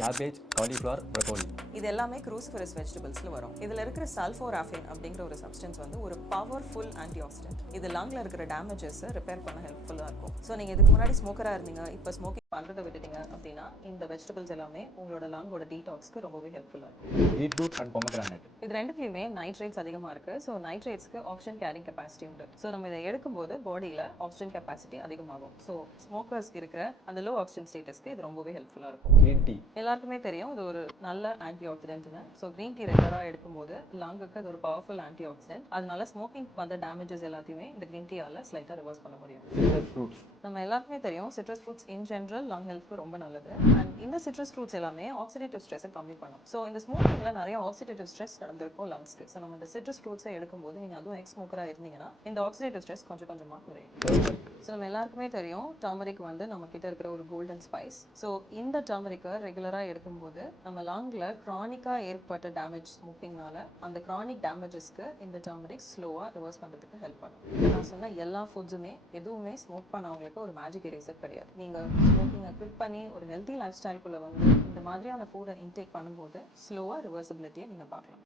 Cabbage, cauliflower, broccoli. இது எல்லாமே cruciferous வெஜிடபிள்ஸ்ல வரும். இதுல இருக்கிற சல்ஃபோராஃபின் அப்படிங்கிற ஒரு சப்ஸ்டன்ஸ் வந்து ஒரு பவர்ஃபுல் ஆன்டிஆக்சிடென்ட். இது லங்ல இருக்கிற டேமேஜஸ் ரிப்பேர் பண்ண ஹெல்ப்ஃபுல்லா இருக்கும். ஸோ நீங்க இதுக்கு முன்னாடி ஸ்மோக்கரா இருந்தீங்க, இப்போ ஸ்மோக்கிங் பண்றதை விட்டுட்டீங்க அப்படின்னா இந்த வெஜிடபிள்ஸ் எல்லாமே உங்களோட லங்கோட டீடாக்ஸ்க்கு ரொம்பவே ஹெல்ப்ஃபுல்லா இருக்கும். Beetroot and pomegranate. இது ரெண்டுலையுமே நைட்ரேட்ஸ் அதிகமாக இருக்கு. ஸோ நைட்ரேட்ஸ்க்கு ஆக்சிஜன் கேரிங் கெப்பாசிட்டி உண்டு. ஸோ நம்ம இதை எடுக்கும்போது பாடியில் ஆக்சிஜன் கெப்பாசிட்டி அதிகமாகும். ஸோ ஸ்மோக்கர்ஸ்க்கு இருக்கிற அந்த லோ ஆக்சிஜன் ஸ்டேட்டஸ்க்கு இது ரொம்பவே ஹெல்ப்ஃபுல்லாக இருக்கும். Green tea. எல்லாருக்குமே தெரியும் இது ஒரு நல்ல ஆன்டி ஆக்சிடென்ட்னு. ஸோ க்ரீன் டீ ரெகுலராக எடுக்கும்போது லங்குக்கு அது ஒரு பவர்ஃபுல் ஆன்டி ஆக்சிடென்ட். அதனால ஸ்மோக்கிங் வந்த டேமேஜஸ் எல்லாத்தையுமே இந்த க்ரீன் டீயால் ஸ்லைட்டாக ரிவர்ஸ் பண்ண முடியும். Citrus fruits. நம்ம எல்லாருக்குமே தெரியும் citrus fruits in general lung ஹெல்த்துக்கு ரொம்ப நல்லது. அண்ட் இந்த சிட்ரஸ் ஃப்ரூட்ஸ் எல்லாமே ஆக்சிடேட்டிவ் ஸ்ட்ரெஸ்ஸை கம்மி பண்ணும். ஸோ இந்த ஸ்மோக்கிங்ல நிறைய ஆக்சிடேட்டிவ் ஸ்ட்ரெஸ் நடந்திருக்கும் லங்ஸ்க்கு. ஸோ நம்ம இந்த சிட்ரஸ் ஃப்ரூட்ஸை எடுக்கும்போது நீங்கள் அதுவும் எக்ஸ் ஸ்மோக்கராக இருந்தீங்கன்னா இந்த ஆக்சிடேட்டிவ் ஸ்ட்ரெஸ் கொஞ்சம் கொஞ்சமாக குறையும். ஸோ நம்ம எல்லாருக்குமே தெரியும் டர்மரிக் வந்து நம்ம கிட்ட இருக்கிற ஒரு கோல்டன் ஸ்பைஸ். ஸோ இந்த டர்மரிக்கை ரெகுலராக எடுக்கும்போது நம்ம லங்கில் க்ரானிக்காக ஏற்பட்ட டேமேஜ் ஸ்மோக்கிங்னால அந்த க்ரானிக் டேமேஜஸ்க்கு இந்த டர்மரிக் ஸ்லோவாக ரிவர்ஸ் பண்ணுறதுக்கு ஹெல்ப் பண்ணும். நான் சொன்ன எல்லா ஃபுட்ஸுமே எதுவுமே ஸ்மோக் பண்ணவங்களுக்கு ஒரு மேஜிக் எரேசர் கிடையாது. நீங்கள் ஸ்மோக்கிங்கை குவிட் பண்ணி ஒரு ஹெல்த்தி லைஃப் ஸ்டைல்குள்ளே வந்து இந்த மாதிரியான ஃபுட்டை இன்டேக் பண்ணும்போது ஸ்லோவாக ரிவர்சபிலிட்டியை நீங்கள் பார்க்கலாம்.